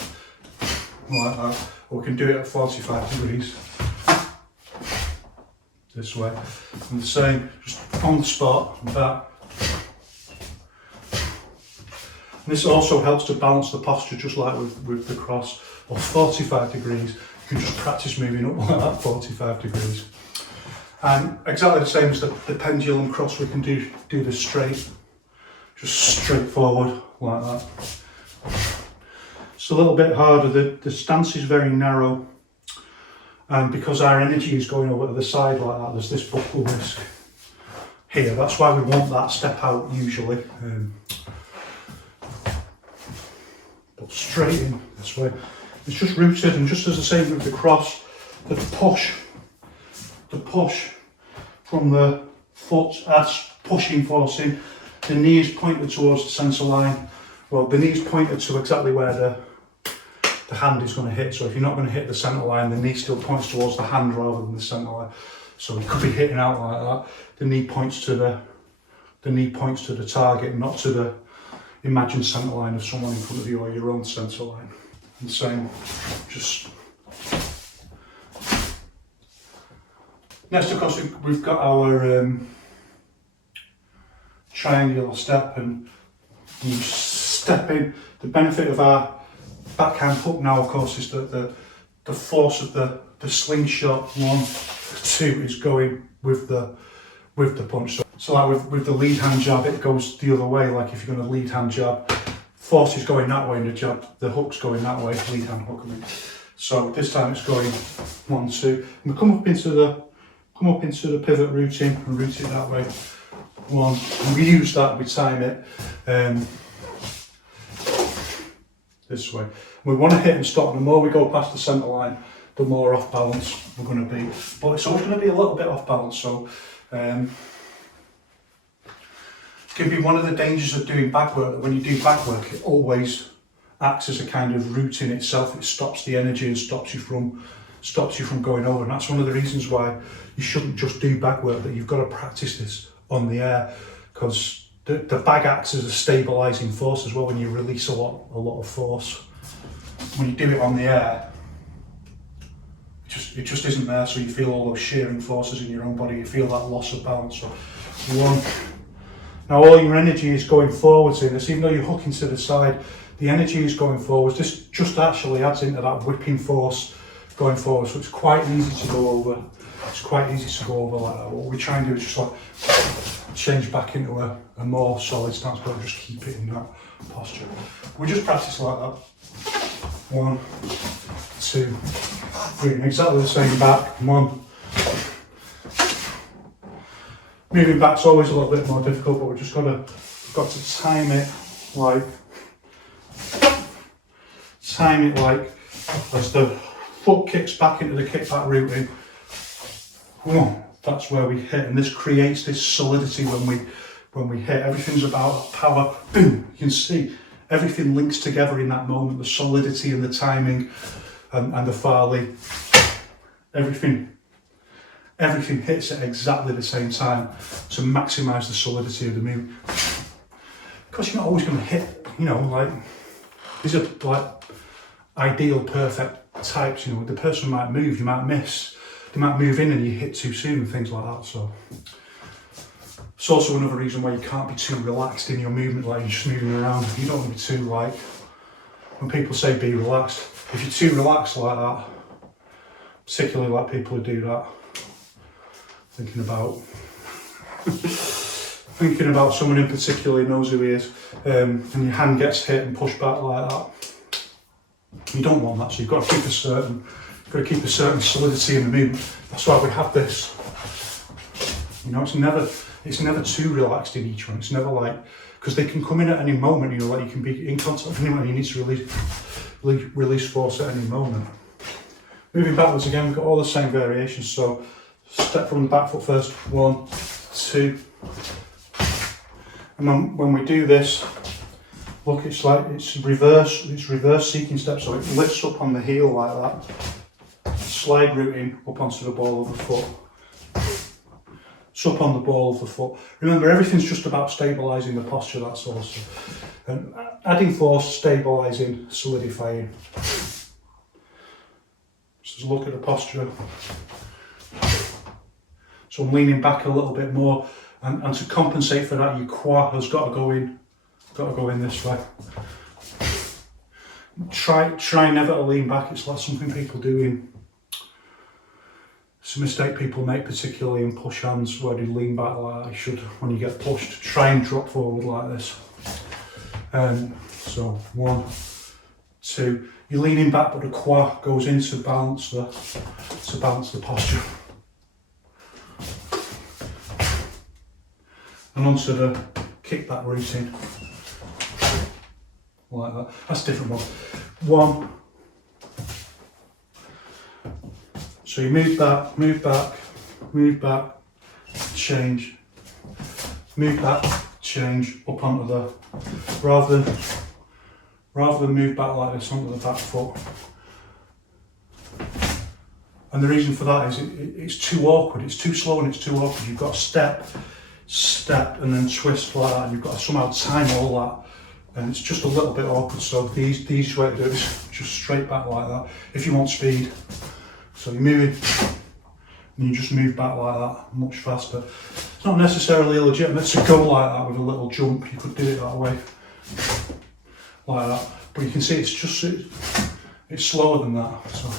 like that, or we can do it at 45 degrees this way. And the same, just on the spot and back. And this also helps to balance the posture, just like with the cross, or 45 degrees. You can just practice moving up like that, 45 degrees. And exactly the same as the pendulum cross, we can do this straight, just straight forward like that. It's a little bit harder, the stance is very narrow, and because our energy is going over to the side like that, there's this buckle risk here. That's why we want that step out usually. But straight in this way. It's just rooted, and just as the same with the cross, the push from the foot adds pushing force in. The knee is pointed towards the centre line. Well, the knee is pointed to exactly where the hand is going to hit. So if you're not going to hit the centre line, the knee still points towards the hand rather than the centre line. So it could be hitting out like that. The knee points to the target, not to the imagined centre line of someone in front of you or your own centre line. And same, just. Next, of course, we've got our triangular step, and you step in. The benefit of our backhand hook now, of course, is that the force of the slingshot 1, 2 is going with the punch. So like with the lead hand jab, it goes the other way. Like if you're going to lead hand jab, force is going that way, and the hook's going that way. Lead hand hook, I mean. So this time it's going 1, 2, and we come up into the pivot routine and route it that way. 1, and we use that. We time it this way. We want to hit and stop. The more we go past the centre line, the more off balance we're going to be. But it's always going to be a little bit off balance. So it can be one of the dangers of doing back work. That when you do back work, it always acts as a kind of route in itself. It stops the energy and stops you from going over. And that's one of the reasons why you shouldn't just do back work. That you've got to practice this on the air, because the bag acts as a stabilising force as well. When you release a lot of force, when you do it on the air, it just isn't there. So you feel all those shearing forces in your own body. You feel that loss of balance. So now all your energy is going forwards in this, even though you're hooking to the side. The energy is going forwards. This just actually adds into that whipping force going forward. So it's quite easy to go over. It's quite easy to go over like that. What we try and do is just like change back into a more solid stance, but just keep it in that posture. We just practice like that. 1, 2, 3, and exactly the same back. 1. Moving back's always a little bit more difficult, but we've just got to time it like as the foot kicks back into the kickback routine. That's where we hit, and this creates this solidity when we hit. Everything's about power. Boom! You can see everything links together in that moment. The solidity and the timing, and the Farley. Everything hits at exactly the same time to maximise the solidity of the move. Because you're not always going to hit. Like these are like ideal, perfect types. The person might move, you might miss. They might move in and you hit too soon and things like that. So it's also another reason why you can't be too relaxed in your movement, like you're just moving around. You don't want to be too when people say be relaxed, if you're too relaxed like that, particularly like people who do that, thinking about someone in particular who knows who he is, and your hand gets hit and pushed back like that, you don't want that. So you've got to keep a certain got to keep a certain solidity in the movement. That's why we have this. You know, it's never too relaxed in each one. It's never like, because they can come in at any moment, you know, like you can be in contact with anyone, you need to release force at any moment. Moving backwards again, we've got all the same variations. So step from the back foot first, 1, 2. And when we do this, look, it's like it's reverse seeking step. So it lifts up on the heel like that, slide rooting up onto the ball of the foot. It's up on the ball of the foot. Remember, everything's just about stabilising the posture, that's also. And adding force, stabilising, solidifying. Just look at the posture. So I'm leaning back a little bit more, and to compensate for that, your quad has got to go in this way. Try never to lean back. It's like something people do in. It's a mistake people make, particularly in push hands, where they lean back like that. You should, when you get pushed, try and drop forward like this. So 1, 2. You're leaning back, but the quad goes in to balance the posture. And onto the kickback routine, like that. That's a different one. 1. So you move back, change, move back, change, up onto the, rather than move back like this onto the back foot. And the reason for that is it's too awkward, it's too slow and it's too awkward. You've got to step and then twist like that, and you've got to somehow time all that, and it's just a little bit awkward. So the easiest way to do it is just straight back like that if you want speed. So you move it, and you just move back like that, much faster. It's not necessarily legitimate to go like that with a little jump. You could do it that way, like that. But you can see it's slower than that. So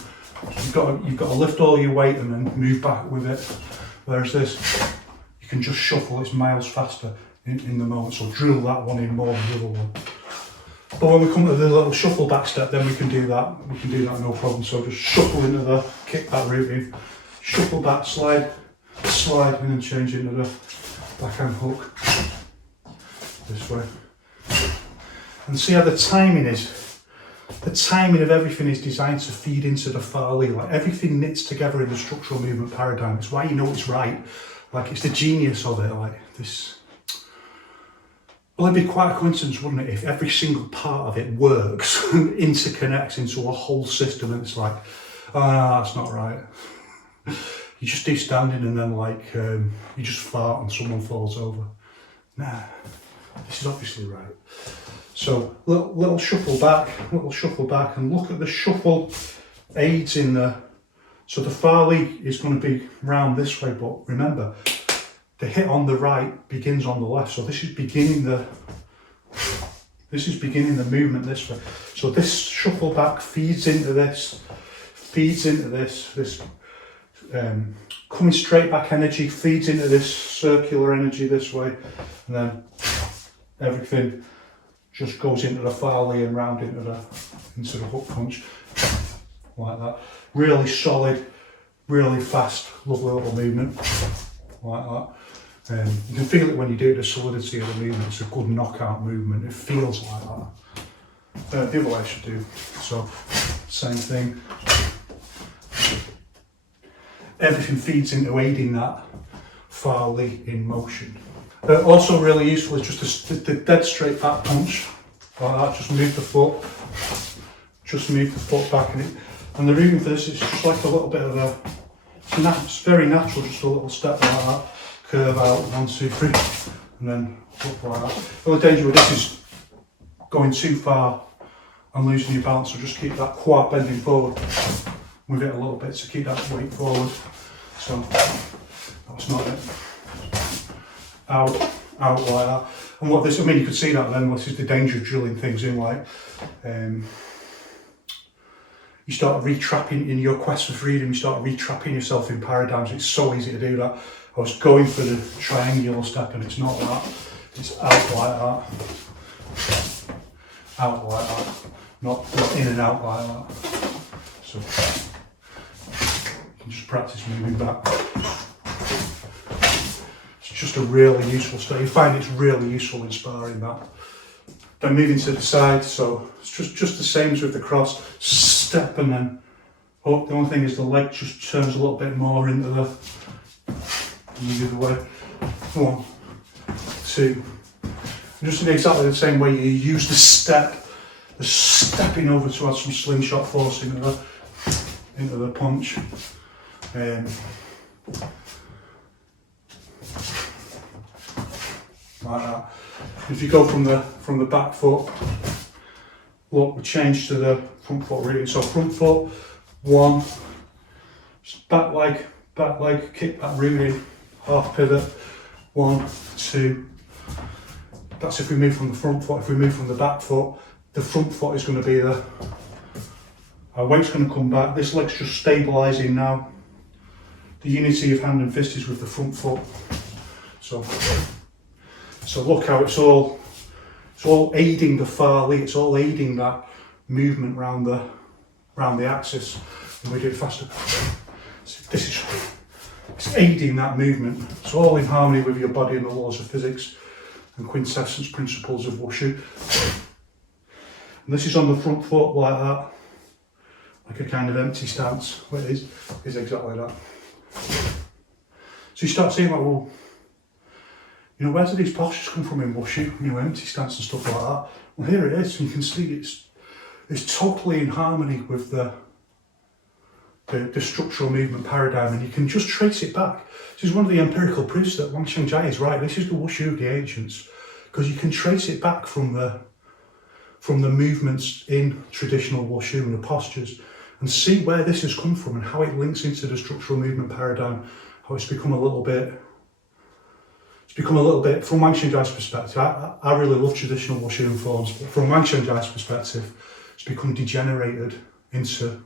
you've got to lift all your weight and then move back with it. Whereas this, you can just shuffle. It's miles faster in the moment. So drill that one in more than the other one. But when we come to the little shuffle back step, then we can do that. We can do that no problem. So just shuffle into the kickback routine, shuffle back, slide, and then change into the backhand hook this way. And see how the timing is. The timing of everything is designed to feed into the Farley. Like everything knits together in the structural movement paradigm. It's why you know it's right. Like it's the genius of it. Like this. Well, it'd be quite a coincidence, wouldn't it, if every single part of it works and interconnects into a whole system, and it's like, oh no, that's not right. You just do standing and then like, you just fart and someone falls over. Nah, this is obviously right. So, little shuffle back, and look at the shuffle aids in there. So the Farley is going to be round this way, but remember, the hit on the right begins on the left, so this is beginning the movement this way. So this shuffle back feeds into this, coming straight back energy feeds into this circular energy this way, and then everything just goes into the Farley and round into the hook punch, like that. Really solid, really fast, lovely little movement, like that. You can feel it when you do it, the solidity of the movement. It's a good knockout movement. It feels like that. The other way I should do. So, same thing. Everything feeds into aiding that Farley in motion. Also really useful is just the dead straight back punch, like that. Just move the foot back in it. And the reason for this is just like a little bit of it's very natural, just a little step like that. Curve out, 1, 2, 3, and then up like that. The only danger with this is going too far and losing your balance, so just keep that quad bending forward with it a little bit to keep that weight forward. So that's not it. Out like that. And what this, I mean, you could see that then, this is the danger of drilling things in, like, you start retrapping in your quest for freedom, you start retrapping yourself in paradigms. It's so easy to do that. I was going for the triangular step and it's not that. It's out like that. Out like that. Not in and out like that. So can just practice moving back. It's just a really useful stuff. You find it's really useful in sparring that. Then moving to the side, so it's just the same as with the cross. Step and then up. The only thing is the leg just turns a little bit more into the other way. 1, 2. Just in exactly the same way you use the step, the stepping over to add some slingshot force into the punch. Like that. If you go from the back foot, look, we change to the front foot really. So front foot, 1, back leg, kick back rooting, half pivot, 1, 2. That's if we move from the front foot. If we move from the back foot, the front foot is going to be our weight's going to come back. This leg's just stabilising now. The unity of hand and fist is with the front foot. So look how it's all aiding the far leg. It's all aiding that movement round the axis. And we do it faster. So it's aiding that movement. It's all in harmony with your body and the laws of physics and quintessence principles of wushu. And this is on the front foot like that, like a kind of empty stance. What it is exactly that. So you start seeing like, well, you know, where do these postures come from in wushu? You know, empty stance and stuff like that. Well, here it is. And you can see it's totally in harmony with the structural movement paradigm, and you can just trace it back. This is one of the empirical proofs that Wang Xiangjia is right. This is the wushu of the ancients, because you can trace it back from the movements in traditional wushu and the postures, and see where this has come from and how it links into the structural movement paradigm. How it's become a little bit, from Wang Xiangjia's perspective. I really love traditional wushu forms, but from Wang Xiangjia's perspective, it's become degenerated into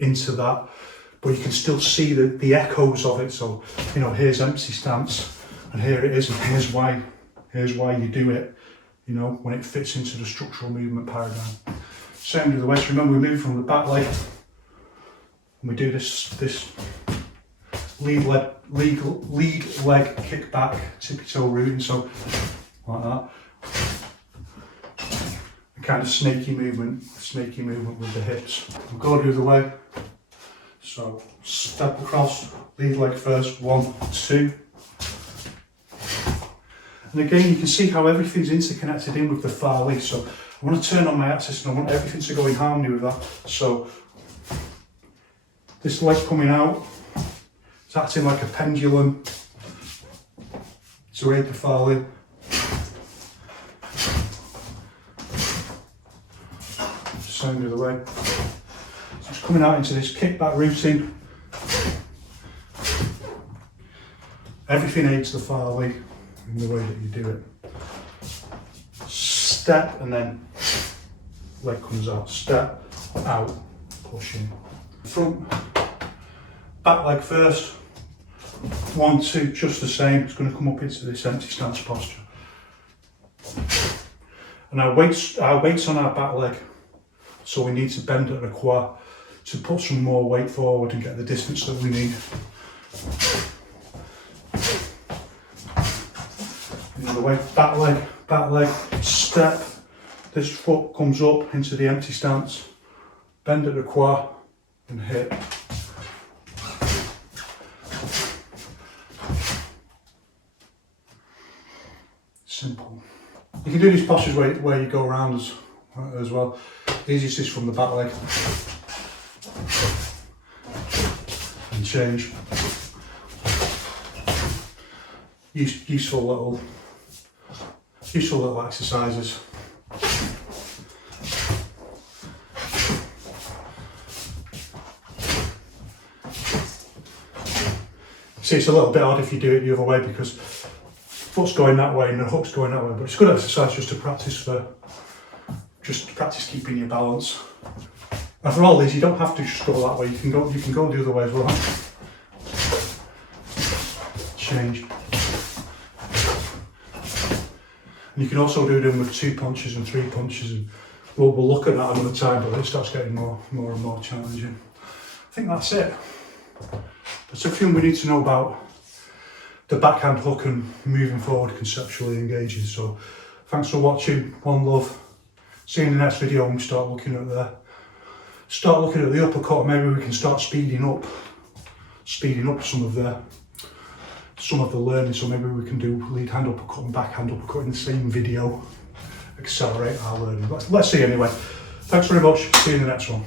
that, but you can still see the echoes of it. So, you know, here's empty stance, and here it is, and here's why you do it, you know, when it fits into the structural movement paradigm. Same with the waist. Remember, we move from the back leg, and we do this lead leg kick back, tippy toe rooting, so like that. A kind of snaky movement with the hips. We'll go the other way. So step across, lead leg first, 1, 2. And again, you can see how everything's interconnected in with the far leg. So I want to turn on my axis and I want everything to go in harmony with that. So this leg coming out, it's acting like a pendulum to aid the far leg. Same the other way. So it's coming out into this kickback routine. Everything aids the far leg in the way that you do it. Step and then leg comes out. Step, out, pushing. Front, back leg first. 1, 2, just the same. It's going to come up into this empty stance posture. And our weight's on our back leg. So we need to bend at the quad to put some more weight forward and get the distance that we need. Another way, back leg, step. This foot comes up into the empty stance, bend at the quad and hit. Simple. You can do these postures where you go around as well. Easiest is from the back leg. And change. Useful little exercises. See, it's a little bit odd if you do it the other way because foot's going that way and the hook's going that way, but it's a good exercise just to practice keeping your balance. And for all these, you don't have to just go that way. You can go the other way as well. Change. And you can also do them with 2 punches and 3 punches, and we'll look at that another time, but it starts getting more and more challenging. I think that's it. That's everything we need to know about the backhand hook and moving forward conceptually engaging. So thanks for watching, one love. See you in the next video when we start looking at the uppercut. Maybe we can start speeding up some of the learning. So maybe we can do lead hand uppercut and backhand uppercut in the same video, accelerate our learning. Let's see anyway. Thanks very much, see you in the next one.